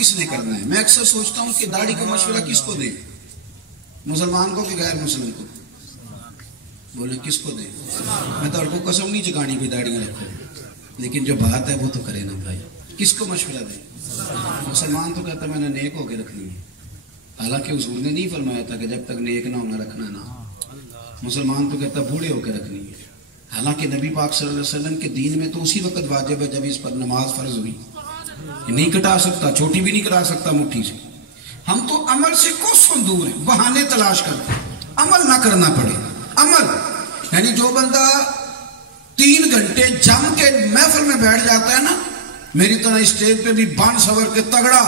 किसने करना है? मैं अक्सर सोचता हूँ कि दाढ़ी का मशवरा किसको दे, मुसलमान को कि गैर मुस्लिम को? बोले किसको दे? मैं तो आपको कसम नहीं चकानी पे दाढ़ियाँ रखो, लेकिन जो बात है वो तो करे ना भाई। किसको मशवरा दे? मुसलमान तो कहता मैंने नेक होके रखनी है, हालांकि हुजूर ने नहीं फरमाया था कि जब तक नेक ना होना रखना ना। मुसलमान तो कहता बूढ़े होकर रखनी है, हालांकि नबी पाक सल्लल्लाहु अलैहि वसल्लम के दीन में तो उसी वक्त वाजिब है जब इस पर नमाज फर्ज हुई। नहीं कटा सकता, छोटी भी नहीं करा सकता मुट्ठी से। हम तो अमल से कोसों दूर है, बहाने तलाश करते, अमल ना करना पड़े। अमल यानी जो बंदा 3 घंटे जम के महफिल में बैठ जाता है ना, मेरी तरह स्टेज पे भी बन सवर के तगड़ा,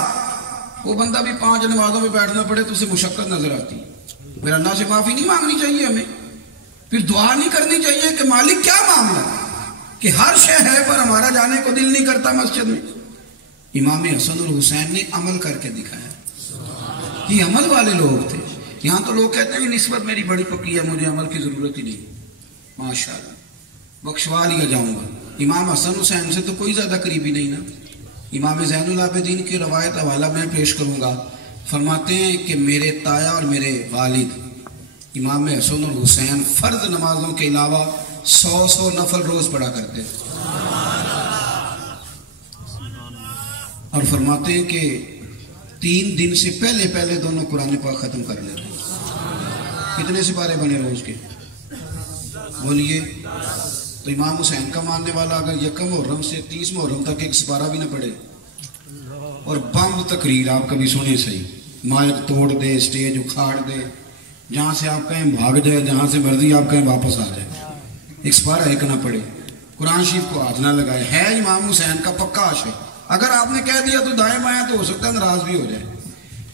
वो बंदा भी 5 नमाजों में बैठना पड़े तो उसे मुशक्कत नजर आती है। फिर अल्लाह से माफी नहीं मांगनी चाहिए हमें, फिर दुआ नहीं करनी चाहिए कि मालिक क्या मामला कि हर शय है पर हमारा जाने को दिल नहीं करता मस्जिद में। इमाम हसन और हुसैन ने अमल करके दिखाया, ये अमल वाले लोग थे। यहाँ तो लोग कहते हैं निस्बत मेरी बड़ी पक्की है, मुझे अमल की जरूरत ही नहीं। माशाअल्लाह बख्शवा लिया जाऊंगा। इमाम हसन हुसैन से तो कोई ज्यादा करीबी नहीं ना। इमाम ज़ैनुल आबिदीन की रवायत हवाला मैं पेश करूंगा। फरमाते हैं कि मेरे ताया और मेरे वालिद इमाम हसन और हुसैन फर्ज नमाजों के अलावा 100 नफल रोज पढ़ा करते और फरमाते हैं कि 3 दिन से पहले पहले दोनों कुरान पाक खत्म कर लेते हैं। कितने सिपारे बने रोज के बोलिए? तो इमाम हुसैन का मानने वाला अगर यकम मुहर्रम से 30 मुहर्रम तक एक सिपारा भी ना पढ़े और बम तकरीर आप कभी सुने सही, माइक तोड़ दे, स्टेज उखाड़ दे, जहां से आप कहें भाग जाए, जहां से मर्जी आप कहें वापस आ जाए, एक सिपारा एक ना पढ़े, कुरान शरीफ को हाथ ना लगाए, है इमाम हुसैन का पक्का आशिक। अगर आपने कह दिया तो दाएं बाएं तो हो सकता है नाराज भी हो जाए।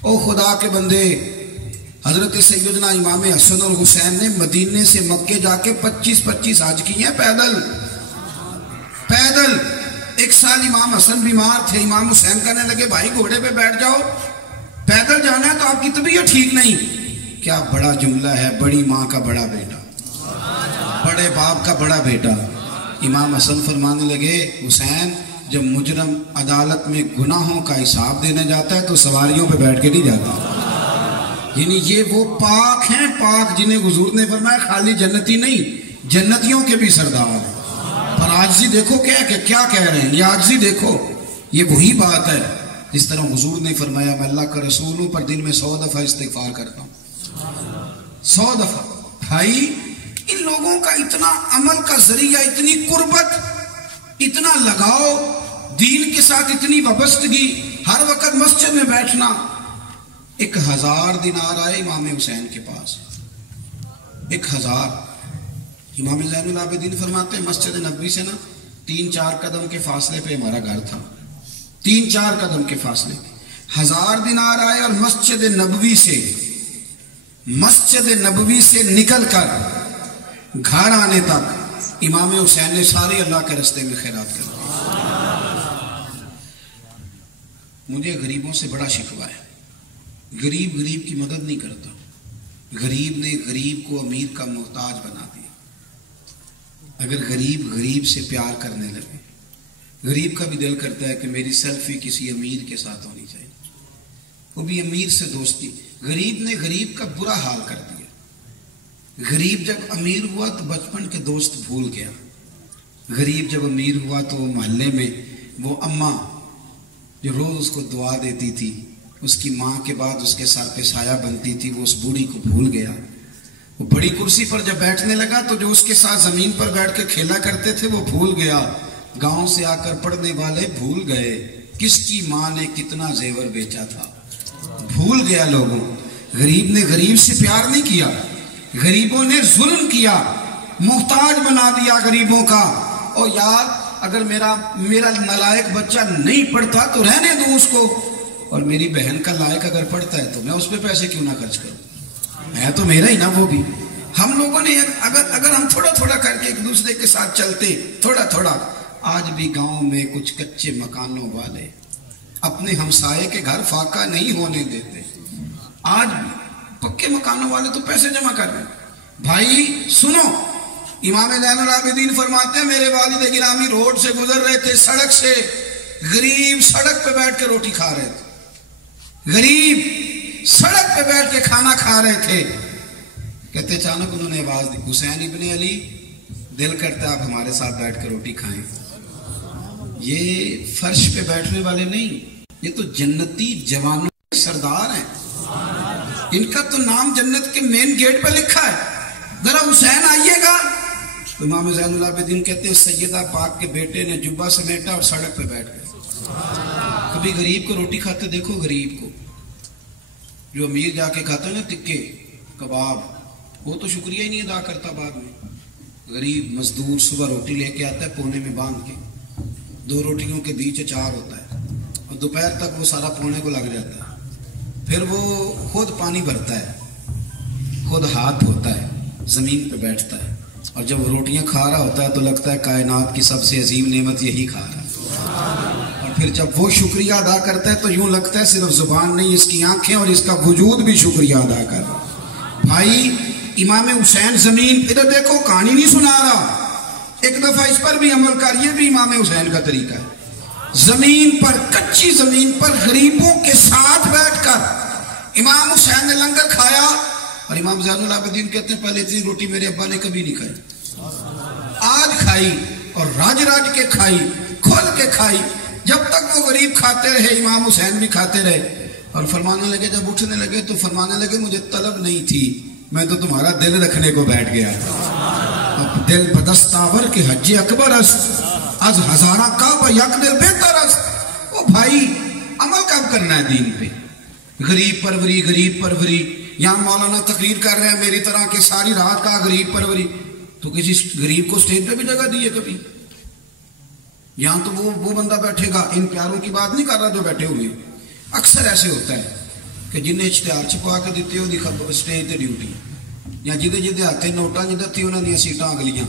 ओ खुदा के बंदे, हजरत सैयदना इमाम हसन और हुसैन ने मदीने से मक्के जाके 25-25 हज किए हैं पैदल। पैदल। एक साल इमाम हसन बीमार थे, इमाम हुसैन कहने लगे भाई घोड़े पे बैठ जाओ, पैदल जाना है तो आपकी तबीयत ठीक नहीं। क्या बड़ा जुमला है, बड़ी माँ का बड़ा बेटा, बड़े बाप का बड़ा बेटा। इमाम हसन फरमाने लगे हुसैन जब मुजरम अदालत में गुनाहों का हिसाब देने जाता है तो सवारियों पे बैठ के नहीं जाता। यानी ये वो पाक हैं, पाक जिन्हें हुजूर ने फरमाया खाली जन्नती नहीं जन्नतियों के भी सरदार हैं। पर आजिज़ी देखो क्या कह रहे हैं, ये आजिज़ी देखो, ये वही बात है जिस तरह हुजूर ने फरमाया मैं अल्लाह का रसूल हूं पर दिन में 100 दफा इस्तिग़फ़ार करता हूं। 100 दफा। भाई इन लोगों का इतना अमल का जरिया, इतनी कुर्बत, इतना लगाओ दीन के साथ, इतनी वाबस्तगी, हर वक्त मस्जिद में बैठना। 1000 दिनार आए इमाम हुसैन के पास, 1000। इमाम ज़ैनुल आबिदीन फरमाते हैं मस्जिद नबवी से ना 3-4 कदम के फासले पे हमारा घर था, 3-4 कदम के फासले पे 1000 दिनार आए। और मस्जिद नबवी से निकल कर घर आने तक इमाम हुसैन ने सारे अल्लाह के रास्ते में खैरात कर दी। मुझे गरीबों से बड़ा शिकवा है, गरीब की मदद नहीं करता। गरीब ने गरीब को अमीर का मोहताज बना दिया। अगर गरीब से प्यार करने लगे, गरीब का भी दिल करता है कि मेरी सेल्फी किसी अमीर के साथ होनी चाहिए, वो भी अमीर से दोस्ती। गरीब ने गरीब का बुरा हाल कर दिया। गरीब जब अमीर हुआ तो बचपन के दोस्त भूल गया। गरीब जब अमीर हुआ तो मोहल्ले में वो अम्मा जो रोज उसको दुआ देती थी, उसकी माँ के बाद उसके सर पे साया बनती थी, वो उस बूढ़ी को भूल गया। वो बड़ी कुर्सी पर जब बैठने लगा तो जो उसके साथ जमीन पर बैठ कर खेला करते थे वो भूल गया। गांव से आकर पढ़ने वाले भूल गए किसकी माँ ने कितना जेवर बेचा था, भूल गया लोगों। गरीब ने गरीब से प्यार नहीं किया, गरीबों ने जुल्म किया, मुहताज बना दिया गरीबों का। और यार अगर मेरा नालायक बच्चा नहीं पढ़ता तो रहने दो उसको, और मेरी बहन का लायक अगर पढ़ता है तो मैं उस पर पैसे क्यों ना खर्च करूं, है तो मेरा ही ना वो भी। हम लोगों ने अगर हम थोड़ा थोड़ा करके एक दूसरे के साथ चलते, थोड़ा थोड़ा, आज भी गांव में कुछ कच्चे मकानों वाले अपने हमसाये के घर फाका नहीं होने देते। आज भी पक्के मकानों वाले तो पैसे जमा कर रहे हैं। भाई सुनो, इमाम ज़ैनुल आबिदीन फरमाते हैं मेरे वालिद गिरामी रोड से गुजर रहे थे, सड़क से, गरीब सड़क पे बैठ के रोटी खा रहे थे। गरीब सड़क पे बैठ के खाना खा रहे थे। कहते अचानक उन्होंने आवाज दी, हुसैन इब्ने अली, दिल करता है आप हमारे साथ बैठ कर रोटी खाएं। ये फर्श पे बैठने वाले नहीं, ये तो जन्नती जवानों के सरदार हैं। इनका तो नाम जन्नत के मेन गेट पे लिखा है। जरा हुसैन आइएगा। तो इमाम ज़ैनुल आबिदीन कहते हैं सैयदा पाक के बेटे ने जुब्बा समेटा और सड़क पे बैठ गए। कभी गरीब को रोटी खाते देखो, गरीब को, जो अमीर जाके खाता है ना टिक्के कबाब, वो तो शुक्रिया ही नहीं अदा करता बाद में। गरीब मजदूर सुबह रोटी लेके आता है पौने में बांध के, 2 रोटियों के बीच अचार होता है और दोपहर तक वो सारा पौने को लग जाता है। फिर वो खुद पानी भरता है, खुद हाथ धोता है, जमीन पे बैठता है और जब रोटियां खा रहा होता है तो लगता है कायनात की सबसे अजीम नेमत यही खा रहा है। और फिर जब वो शुक्रिया अदा करता है तो यूं लगता है सिर्फ जुबान नहीं, इसकी आंखें और इसका वजूद भी शुक्रिया अदा कर रहा। भाई इमाम हुसैन जमीन, इधर देखो कहानी नहीं सुना रहा, एक दफा इस पर भी अमल कर, ये भी इमाम हुसैन का तरीका है। जमीन पर, कच्ची जमीन पर गरीबों के साथ बैठकर इमाम हुसैन ने लंगर खाया। और इमाम ज़ैनुल आबिदीन कहते हैं पहले इतनी रोटी मेरे अब्बा ने कभी नहीं खाई, आज खाई और राज राज के खाई, खोल के खाई। जब तक वो गरीब खाते रहे इमाम हुसैन भी खाते रहे। और फरमाने लगे, जब उठने लगे तो फरमाने लगे मुझे तलब नहीं थी, मैं तो तुम्हारा दिल रखने को बैठ गया था। दिल बदस्तावर के हज अकबर आज हजारा का यक दिल बेहतर। ओ भाई अमल कब करना है दीन पे? गरीब परवरी, गरीब परवरी। यहाँ मौलाना तकरीर कर रहे हैं मेरी तरह के सारी रात का गरीब परवरी, तो किसी गरीब को स्टेज पे भी जगह दी है कभी? यहाँ तो वो बंदा बैठेगा, इन प्यारों की बात नहीं कर रहा जो बैठे हुए। अक्सर ऐसे होता है कि जिन्हें इश्तिहार छपा के दिते हो खबर स्टेज ते ड्यूटी, या जिदे जिदे हाथे नोटा जिदे थी उन्होंने सीटां अगलियां,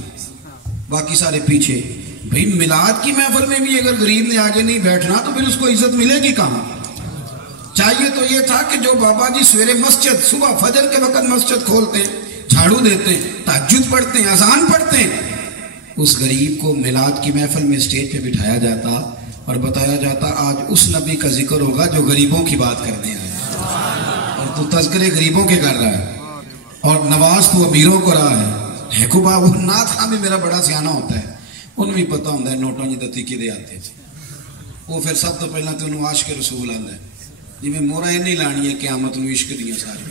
बाकी सारे पीछे। भाई मिलाद की महफिल में भी अगर गरीब ने आगे नहीं बैठना तो फिर उसको इज्जत मिलेगी कहाँ? चाहिए तो ये था कि जो बाबा जी सवेरे मस्जिद, सुबह फजर के वक्त मस्जिद खोलते हैं, झाड़ू देते हैं, तहज्जुद पढ़ते हैं, अजान पढ़ते हैं, उस गरीब को मिलाद की महफिल में स्टेज पे बिठाया जाता और बताया जाता आज उस नबी का जिक्र होगा जो गरीबों की बात करने आया, और तू तज़किरे गरीबों के कर रहा है और नवाज तू अमीरों को रहा है। को बाबू नाथ खां भी मेरा बड़ा सियाना होता है, उन्हें भी पता होता है नोटों की दत्ती कि आते थे। वो फिर सब तो पहला तो उन्होंने आशिक रसूल आंदा है, जिमें मोहरा नहीं लानी है क्यामत में इश्क दियां सारी,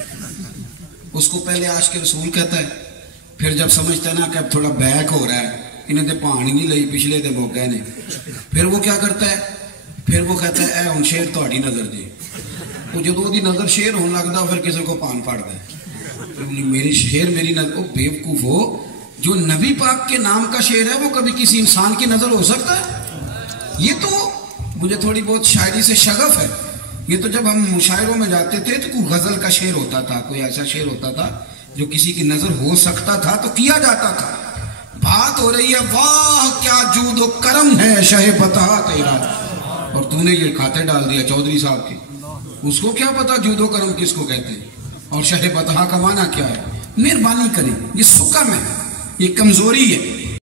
उसको पहले आशिक रसूल कहता है। फिर जब समझता है ना कि अब थोड़ा बैक हो रहा है, इन्हें तो पानी नहीं ली पिछले तो मौके ने, फिर वो क्या करता है, फिर वो कहता है ए हुण शेर तुहाडी नजर जी। वो जो ओदी नजर शेर होने लगता फिर किसी को पान फाड़ता है, मेरी शेर मेरी नजर। वो बेवकूफ हो, जो नबी पाक के नाम का शेर है वो कभी किसी इंसान की नजर हो सकता है? ये तो मुझे थोड़ी बहुत शायरी से शगफ है। ये तो जब हम मुशायरों में जाते थे तो कोई गजल का शेर होता था, कोई ऐसा शेर होता था जो किसी की नजर हो सकता था तो किया जाता था। बात हो रही है वाह क्या जूदो करम है शहे बता तेरा, और तूने ये खाते डाल दिया चौधरी साहब के। उसको क्या पता जूदो करम किसको कहते हैं और शहे बता का माना क्या है? मेहरबानी करें, ये सुकम है, ये कमजोरी है।